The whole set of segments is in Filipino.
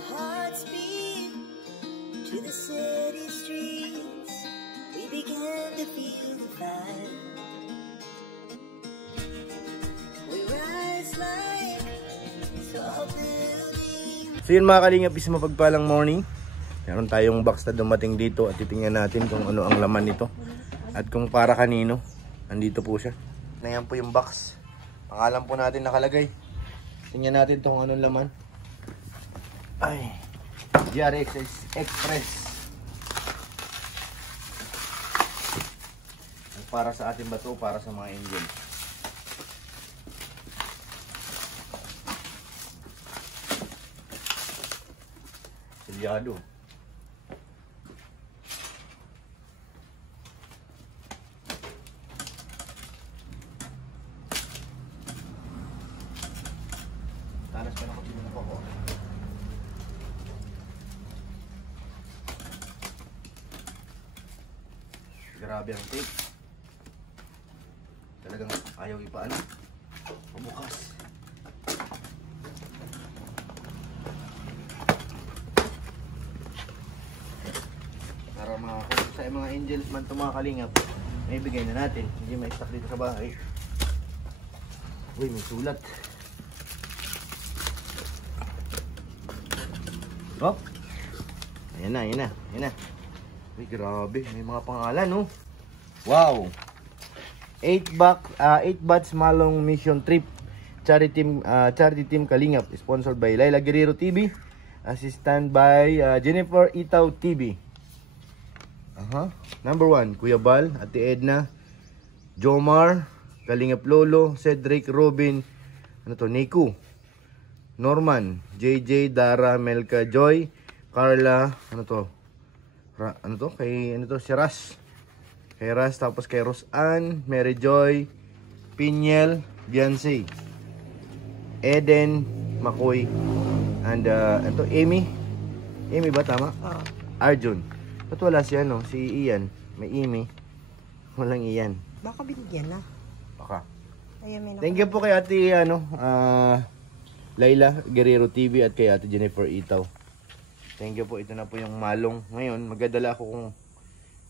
Our hearts beat to the city streets. We began to feel the fire. We rise like tall buildings. So yun mga kalingap, is mapagpalang morning. Meron tayong box na dumating dito at titingnan natin kung ano ang laman nito at kung para kanino. Andito po siya. Ayan po yung box. Pangalan po natin nakalagay. Tingnan natin kung anong laman. Ay, GRX Express. Para sa atin ba ito? Para sa mga engine. Silyado. Talas pa na ko tinunok ako. Grabe ang tape. Talagang ayaw ipaano. Pabukas. Para sa mga angels man ito mga kalingap, may bigay na natin. Hindi may stock dito sa bahay. Uy, may sulat. Oh. Ayan na, ayan na, ayan na. Uy, grabe. May mga pangalan, no? Wow! 8 Bats Malong Mission Trip. Charity Team Kalingap. Sponsored by Laila Guerrero TV. Assistant by Jennifer Itaw TV. Number 1, Kuya Bal, Ate Edna, Jomar, Kalingap Lolo, Cedric, Robin, ano to, Nico, Norman, JJ, Dara, Melka, Joy, Carla, ano to, si Ras. Kay Ras, tapos kay Rosanne, Mary Joy, Pinyel, Beyonce, Eden, Makoy, and Amy. Amy ba tama? Arjun. Ba't wala si si Ian? May Amy. Walang Ian. Baka binigyan na. Baka. Ayan, thank you po kay Ate Laila Guerrero TV at kay Ate Jennifer Itaw. Thank you po. Ito na po yung malong. Ngayon, magdadala ako kung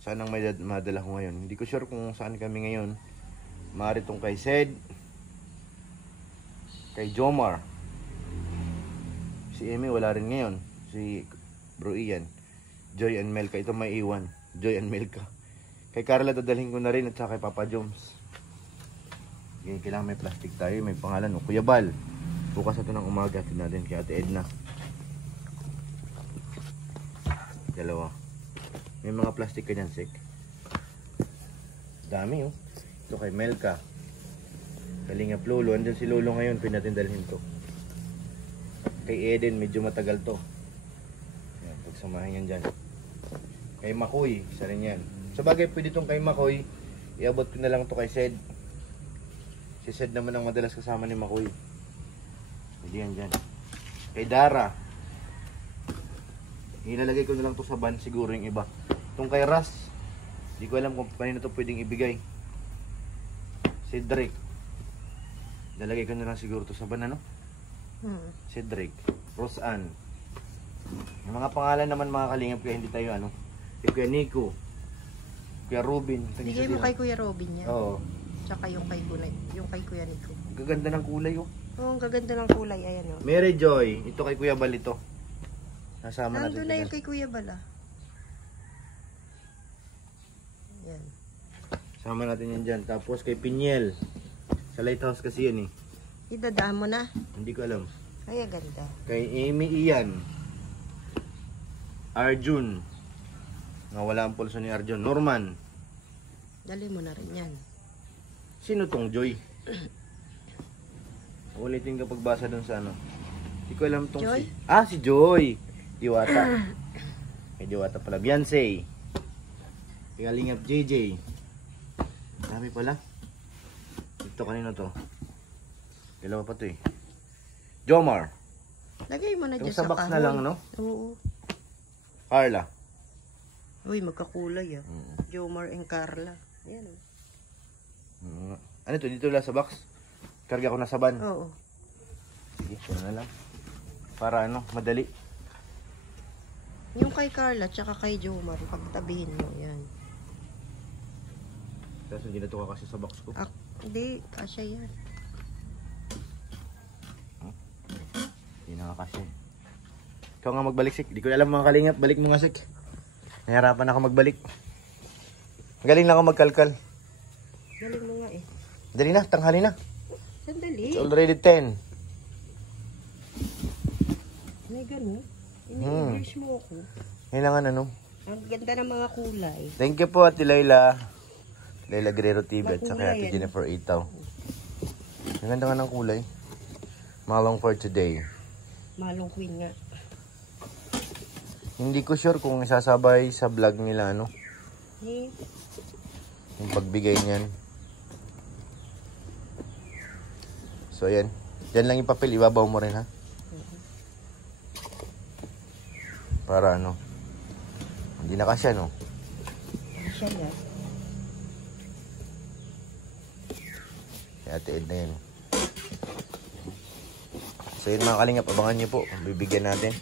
saan ang madala ko ngayon. Hindi ko sure kung saan kami ngayon. Maaari itong kay Sed, kay Jomar. Si Amy wala rin ngayon. Si Bro Ian. Joy and Melka. Ito may iwan. Joy and Melka. Kay Carla dadalhin ko na rin at saka kay Papa Joms. Okay, kailangan may plastic tayo. May pangalan. Kuya Bal. Bukas ito ng umaga. Tignan natin kay Ate Edna. Dalawa. May mga plastic ka dyan, Sek. Dami, oh. Ito kay Melka. Kalingap Lolo. Andyan si Lolo ngayon. Pinatin dalhin to. Kay Eden, medyo matagal to. Ayan, pagsamahin yan dyan. Kay Makoy, isa rin yan. Sa bagay, pwede itong kay Makoy. Iabot ko na lang to kay Sed. Si Sed naman ang madalas kasama ni Makoy. Pwede yan dyan. Kay Dara. Ilalagay ko na lang to sa van, siguro yung iba. Itong kay Ras, hindi ko alam kung paano to pwedeng ibigay. Cedric. Ilalagay ko na lang siguro to sa van, ano? Cedric. Rosanne. Yung mga pangalan naman mga kalingap, kaya hindi tayo yung kay Nico, Kuya Robin. Bigay mo kay Kuya Robin yan. Oo. Tsaka yung kay Kuya Nico. Gaganda ng kulay, oh. Oo, ang gaganda ng kulay. Ayan, oh. Mary Joy. Ito kay Kuya Bal ito. Nasama natin. Nandun na yung kay Kuya Bala. Yan. Sama natin yan dyan. Tapos kay Pinyel. Sa lighthouse kasi yan, eh. Idadaan mo na. Hindi ko alam. Ay, ganda. Kay Amy Ian. Arjun. Nga wala ang pulso ni Arjun. Norman. Dali mo na rin yan. Sino tong Joy? Ulitin ka pagbasa dun sa Hindi ko alam tong Joy? si Joy. Diwata. Kay Diwata pala. Beyonce. Kalingap JJ. Dami pala. Ito kanino to? Dalawa pa to, eh. Jomar. Lagay mo na dyan sa box na lang, no? Oo. Carla. Uy, magkakulay, ah. Jomar and Carla. Ayan, oh. Ano to? Dito lang sa box? Karga ko na sa van. Oo. Sige, ito na lang. Para madali. Yung kay Carla, tsaka kay Jomar, pagtabihin mo, yan. Tapos hindi na ito kasi sa box ko. Hindi, kasya yan. Hindi nakakasya. Ikaw nga magbalik, Sik. Di ko alam mga kalingap. Balik mo nga, Sik. Nahirapan ako magbalik. Magaling lang ako magkalkal. Galing mo nga eh. Dali na, tanghali na. Sandali. It's already 10. May gano'n. Ini-english mo ako. Kailangan ano? Ang ganda ng mga kulay. Thank you po, Ate Layla. Layla Guerrero TV at saka Makulay Ate yan. Jennifer Itaw. Ang ganda nga ng kulay. Malong for today. Malong queen nga. Hindi ko sure kung isasabay sa vlog nila ano. Eh, Yung pagbigay niyan. So ayan. Diyan lang yung papel. Ibabaw mo rin ha. Para ano. Hindi na kasya no. siya yan. Kaya Ate Ed na yan. So yun mga kalingap, abangan nyo po. Bibigyan natin.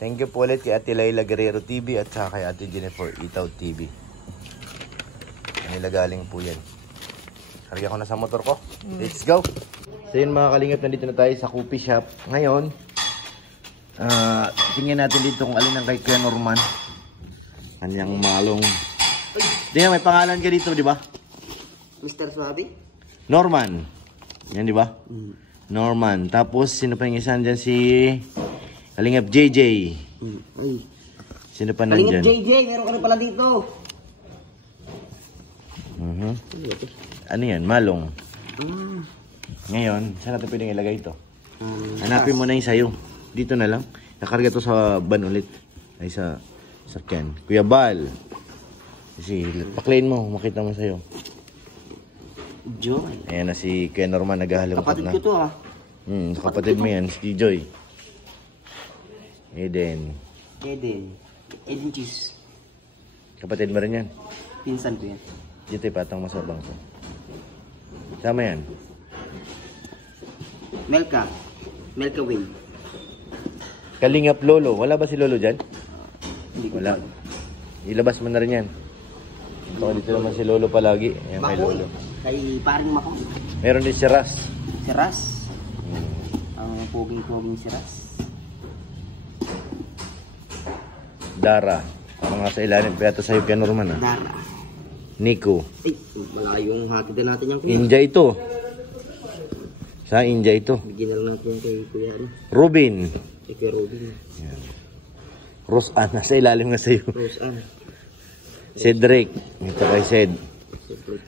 Thank you po ulit kay Ate Layla Guerrero TV at saka kay Ate Jennifer Itaw TV. Kanila galing po yan. Karga ko na sa motor ko. Let's go! So yun mga kalingap, nandito na tayo sa coffee shop. Ngayon, tingnan natin dito kung alin ang kay Kuya Norman. Kanyang malong. Tingnan, may pangalan ka dito, di ba? Mr. Swabi? Norman. Yan, di ba? Norman. Tapos, sino pa yung isa dyan? Si Kalingap JJ. Ay. Sino pa Kalingap nandyan? JJ, meron ka rin pala dito. Ano yan? Malong. Ngayon, saan natin pwedeng ilagay ito? Hanapin mo na yung sayo. Dito na lang. Nakarga to sa van ulit. Ay sa sakyan. Kuya Bal. Kasi, paklain mo. Makita mo sayo. Joy. Ayan na si Kuya Norman. Naghahalongkat Kapatid na. ko to ah. Kapatid mo yan. Si Joy. Eden. Eden cheese. Kapatid mo rin yan. Pinsan ko yan. Dito ipatang mo sa bangko. Sama yan. Melka. Melka Wing. Kalingap Lolo. Wala ba si Lolo dyan? Hindi ko Wala. alam. Ilabas mo na rin yan. Ito, dito naman si Lolo palagi. Ayan kay Mako Lolo. Kay paring Mako. Meron din si Ras. Si Ras. Ang poging-poging si Ras. Dara. Mga sa ilalim. Kaya ito sa'yo kay Norman ah. Dara. Nico. Ay, malayong hatid na natin yung kuya. Inja ito. Sa Inja ito. Bigyan na lang natin yung kay Kuya. Rubin. Kay Kuya Robin. Roseanne. Nasa ilalim nga sa'yo. Rose Ann. Cedric. Ito kay Ced.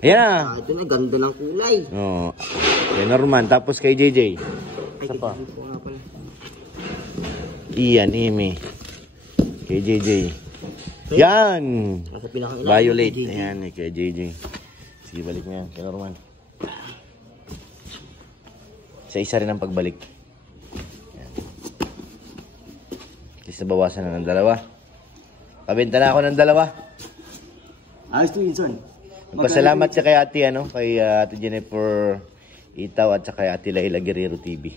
Ayan na. Ito na, ganda ng kulay. Oh. Kay Norman. Tapos kay JJ. Ay, Isa pa. kay nga pala. Ian, Amy. Kay JJ. Yan! Nasa pinakailan. Violet. Ayan, kay JJ. Sige, balik mo yan. Kay Norman. Sa isa rin ang pagbalik. Ayan. Kasi nabawasan na ng dalawa. Pabenta na ako ng dalawa. Ayos to yun, son. Magpasalamat siya kay Ate, kay Ate Jennifer Itaw at saka kay Ate Layla Guerrero TV.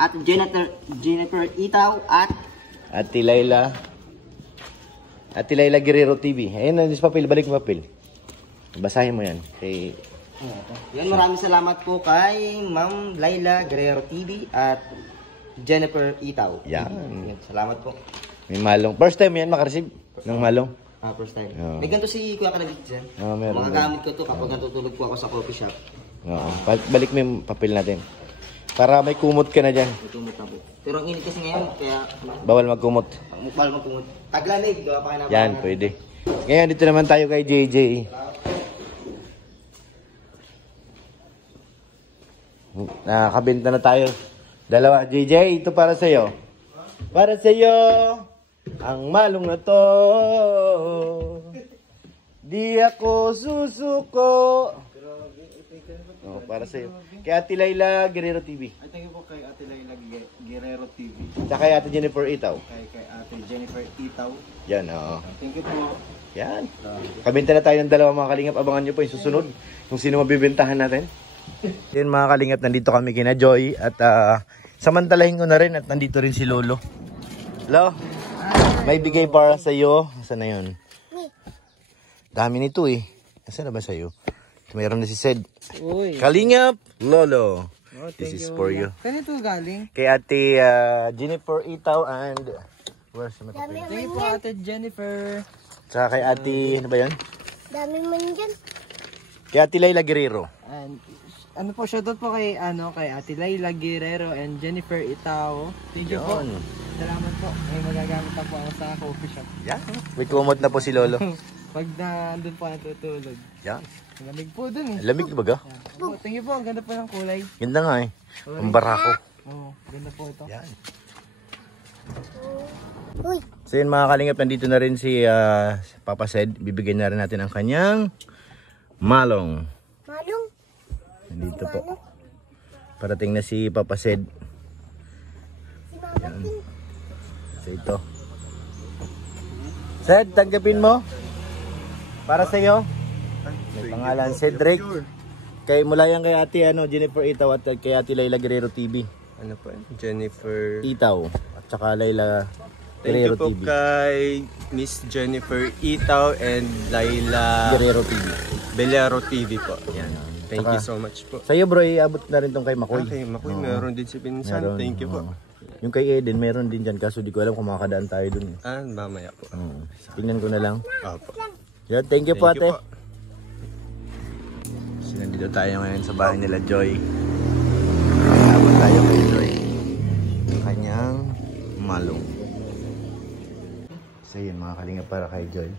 At Jennifer Itaw at Ate Layla Guerrero TV. Ayun na, this papel. Balik mo papel. Basahin mo yan. Kay... yan, maraming salamat po kay Ma'am Layla Guerrero TV at Jennifer Itaw. Yan. Salamat po. May malong. First time yan makareceive ng malong. First time. Oo. May ganito si Kuya Kalabit dyan. Meron. Mga gamit ko to kapag natutulog po ako sa coffee shop. Oo. Balik mo yung papel natin. Para may kumot ka na dyan. May tumot na po. Pero ang init kasi ngayon, kaya Bawal magkumot. mukbal magtumot. Taglamig, gawa pa na. Yan, pwede. Ngayon, dito naman tayo kay JJ. Nakakabenta na tayo. Dalawa. JJ, ito para sa'yo. Para sa'yo, ang malong na to. Di ako susuko. Oh, para sa'yo. Kay Ate Layla Guerrero TV. Ay, thank you po kay Ate Layla Guerrero TV. Tsaka kay Ate Jennifer Itaw. Kay Ate Jennifer Itaw. Yan, oo. Thank you po. Yan. Kabenta na tayo ng dalawa mga kalingap. Abangan nyo po yung susunod. Kung sino mabibentahan natin. Yan mga kalingap. Nandito kami kina Joy. At samantalahin ko na rin. At nandito rin si Lolo. Hello. May bigay para sa'yo. Saan na yun? Dami nito eh. Saan na ba sa'yo? Mayroon na si Sed. Uy. Kalingap Lolo. Oh, This is for you. Kanito galing? Kay Ate Jennifer Itaw and... Where's the matapin? Thank you po, Ate Jennifer. Tsaka kay Ate... Ano ba yun? Dami man dyan. Kay Ate Layla Guerrero. And ano po, shoutout po kay Ate Layla Guerrero and Jennifer Itao. Thank you po. Yun. Salamat po. May magagamit pa po ako sa coffee shop. Yan. May kumot na po si Lolo. Pag nandun po natutulog. Yan. Lamig po dun eh. Lamig ba ga? Oh, thank you po. Ang ganda po ng kulay. Ganda nga eh. Ang barako. Oh, ganda po ito. Yan. Uy, So yun mga kalingap, nandito na rin si Papa Sed. Bibigyan na rin natin ang kanyang malong. malong. Nandito po. Parating na si Papa Sed. Si Mama Pin. So ito. Sed, tanggapin mo. Para sa iyo. May pangalan Cedric. Kay mula yan kay Ate Jennifer Itaw at kay Ate Layla Guerrero TV. Ano po? Jennifer. Itaw at saka Layla Thank Guerrero you po TV. kay Miss Jennifer Itaw and Laila Guerrero TV. Bellero TV po. Yan. Thank Saka, you so much po. Sa iyo bro, iabot na rin tong kay Makoy. Okay, Makoy, Oo. meron din si Pinsan. Meron, Thank you po. oo. Yung kay Eden, meron din dyan. Kaso di ko alam kung makakadaan tayo dun. Mamaya po. Oo. Tingnan ko na lang. Opo. Yan, thank you po Thank you ate. po. So, nandito tayo ngayon sa bahay nila Joy. Abot tayo kay Joy. Ang kanyang malong. So yun mga kalinga para kay Joy.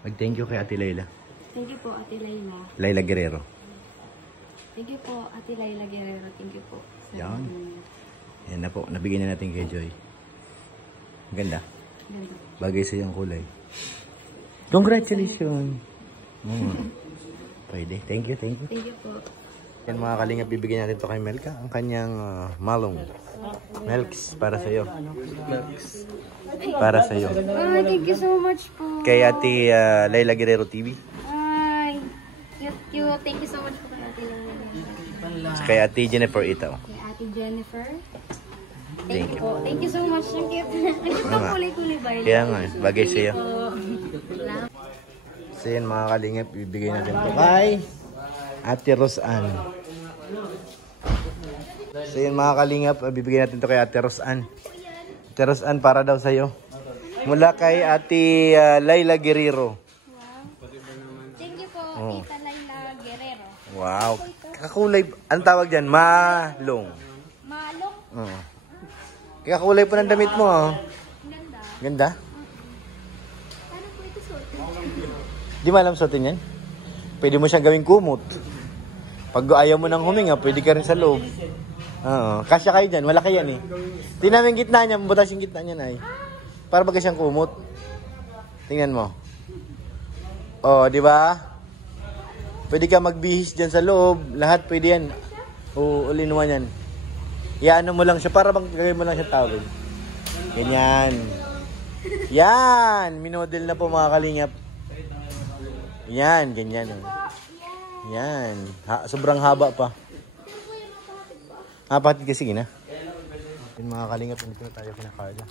Mag-thank you kay Ate Layla. Thank you po, Ate Layla. Layla Guerrero. Thank you po, Ate Layla Guerrero. Thank you po. Yan. Yan na po. Nabigyan na natin kay Joy. Ang ganda. Ganda. Bagay sa iyong kulay. Congratulations! Pwede. Thank you, thank you. Thank you po. Yan mga kalingap, bibigyan natin to kay Melka. Ang kanyang malong. Melks, para sa iyo. Para sa iyo. Thank you so much po. Kay Ate Layla Guerrero TV. Ay, cute. Thank you so much po kay Ate Layla. Kay Ate Jennifer Itaw. Kay Ate Jennifer. Thank you po. Thank you so much. Ang cute. Ang cute ng kulay-kulay ba yun? Kaya nga, bagay sa iyo. Salamat. So yan mga kalingap, bibigay natin to kay Ate Rosan. So yan mga kalingap, bibigay natin to kay Ate Rosan. Ate Rosan, para daw sa'yo. Mula kay Ate Layla Guerrero. Thank you po, Tita Layla Guerrero. Wow. Kakulay, ang tawag dyan? Malong. Malong. Oo. Kaya kulay po ng damit mo. Oh. Ganda. Ganda. Paano po ito suot? Di mo alam suotin yan? Pwede mo siyang gawing kumot. Pag ayaw mo nang huminga, pwede ka rin sa loob. Oo. Kasya kayo dyan. Malaki yan eh. Tingnan mo yung gitna niya. Mabutas yung gitna niya na eh. Para baga siyang kumot. Tingnan mo. Oh, di ba? Pwede ka magbihis dyan sa loob. Lahat pwede yan. Oo, all-in-one yan. Iano mo lang siya. Para bang gawin mo lang siya tawag. Ganyan. Yan. Minodel na po mga kalingap. Yan. Ganyan. Oh. Yan. Sobrang haba pa. Patid ka. Sige na. Yan mga kalingap. Nandito na tayo kina Carla.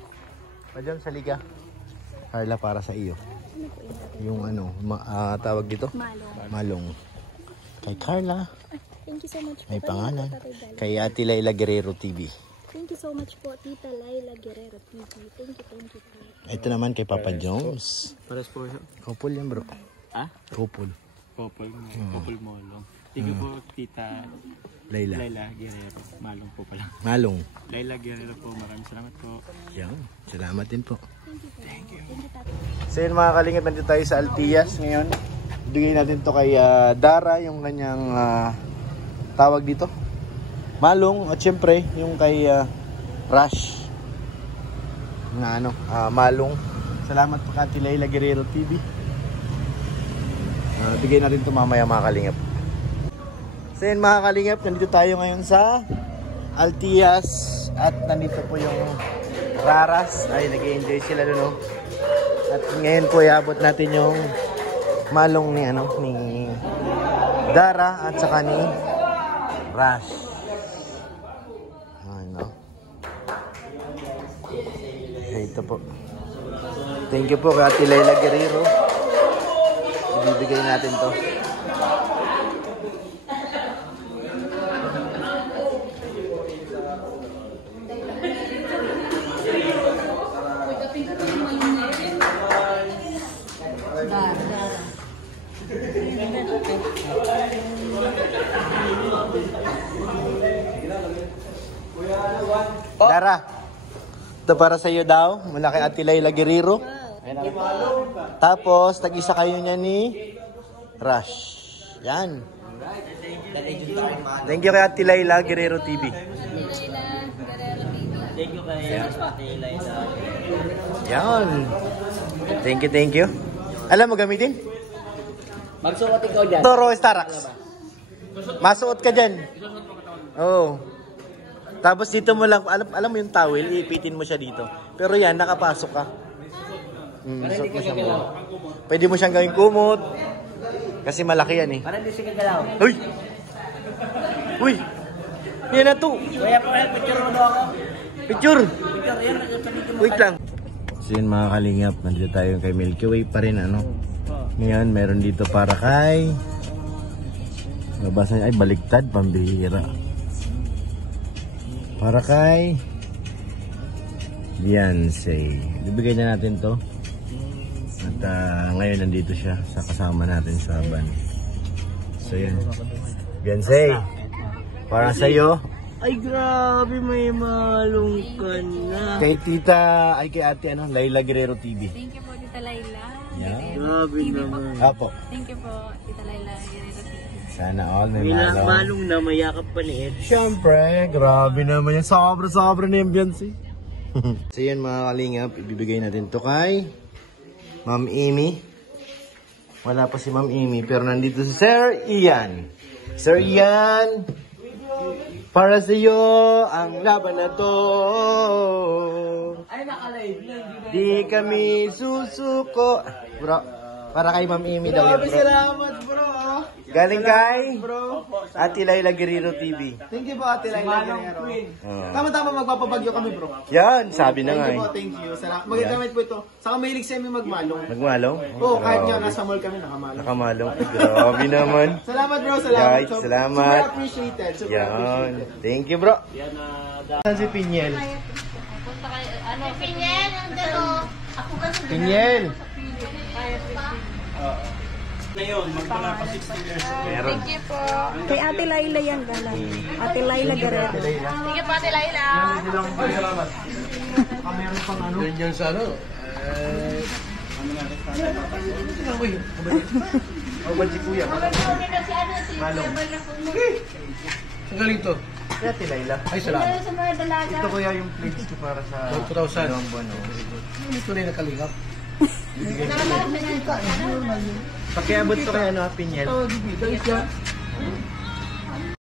Madam, salika. Carla, para sa iyo. Yung tawag dito? Malong. Malong. Kay Carla. Thank you so much po. May pangalan. Kay Ate Layla Guerrero TV. Thank you so much po, Tita Layla Guerrero TV. Thank you po. Ito naman kay Papa Jones. Paras po siya. Couple yan bro. Ah? Couple. Popol Molong. Thank you po, Tita Layla. Layla Guerrero. Malong po pala. Malong. Layla Guerrero po, maraming salamat po. Yan. Salamat din po. So yun mga kalingap, nandito tayo sa Altias ngayon. Bigay natin to kay Dara, yung kanyang tawag dito. Malong, at syempre yung kay Rush. Na Malong. Salamat po kay Ate Layla Guerrero TV. Bigay natin to mamaya mga kalingap. So yun mga kalingap, nandito tayo ngayon sa Altias. At nandito po yung Raras. Ay, nag-i-enjoy sila doon, no? At ngayon po iabot natin yung malong ni ni Dara at saka ni Rush. Ano? Ito po. Thank you po kay Ate Laila Guerrero. Ibibigay natin to. Dara, ito para sa iyo daw, mula kay Ate Laila Guerrero. Tapos, tag-isa kayo niya ni Rush. Yan. Thank you kay Ate Laila Guerrero TV. Thank you kay Ate Laila. Yan. Thank you. Alam mo gamitin? Magsuot ikaw dyan. Toro Starax. Masuot ka dyan. Oo. Tapos dito mo lang, alam mo yung towel, iipitin mo siya dito. Pero yan, nakapasok ka. Suot mo siya mo. Pwede mo siyang gawing kumot. Kasi malaki yan eh. Para hindi siya gagalaw. Uy! Uy! Yan na to! Kuya, picture mo daw ako. Picture! Picture, yan. Wait lang. So yun mga kalingap, nandito tayo kay Milky Way pa rin ano. Ngayon, meron dito para kay... Nabasa niya, ay baliktad, pambihira. Para kay Beyonce. Bibigay na natin to. At ngayon nandito siya sa kasama natin sa van. So yun. Beyonce, para sa'yo. Ay, grabe, may malong ka na. Kay tita, ay kay ate ano, Laila Guerrero TV. Thank you po, Tita Laila. Yeah. Grabe naman. Apo. Thank you po, Tita Laila. Sana all may May malong. malong na mayakap pa ni Ed. Siyempre, grabe naman yan. Sobra na yung Beyonce. So yun mga kalingap, ibibigay natin to kay Ma'am Amy. Wala pa si Ma'am Amy, pero nandito si Sir Ian. Sir Ian, para sa iyo ang laban na to. Ay, naka-live na. Di kami susuko. Bro, para kay Ma'am Amy daw yun, bro. Salamat bro. Galing kay Ate Laila Guerrero TV. Thank you po Ate Laila Guerrero. Tama-tama magpapabagyo kami bro. Yan, sabi na nga Thank you eh. po, thank you. Magagamit po ito. Saka mahilig sa amin magmalong. Magmalong? Oo, kahit nga nasa mall kami nakamalong. Nakamalong. Grabe naman. Salamat bro, salamat. Guys, salamat. Super appreciated. Super Yan. appreciated. Thank you, bro. Saan si Pinyel? Pinyel, ang dalo. Ako kasi Pinyel! Thank you po. Kay Ate Laila yan, galang. Ate Laila Guerrero. Thank you po, Ate Laila. Ganyan sa ano? Ang si Kuya. Malong. Ang galing to. Kaya Ate Laila. Ay, salamat. Sa mga dalaga. Ito kuya yung plates ko para sa 2,000. Dalawang buwan. Ito na yung nakalingap. Pakiabot ko kay ano, Pinyel.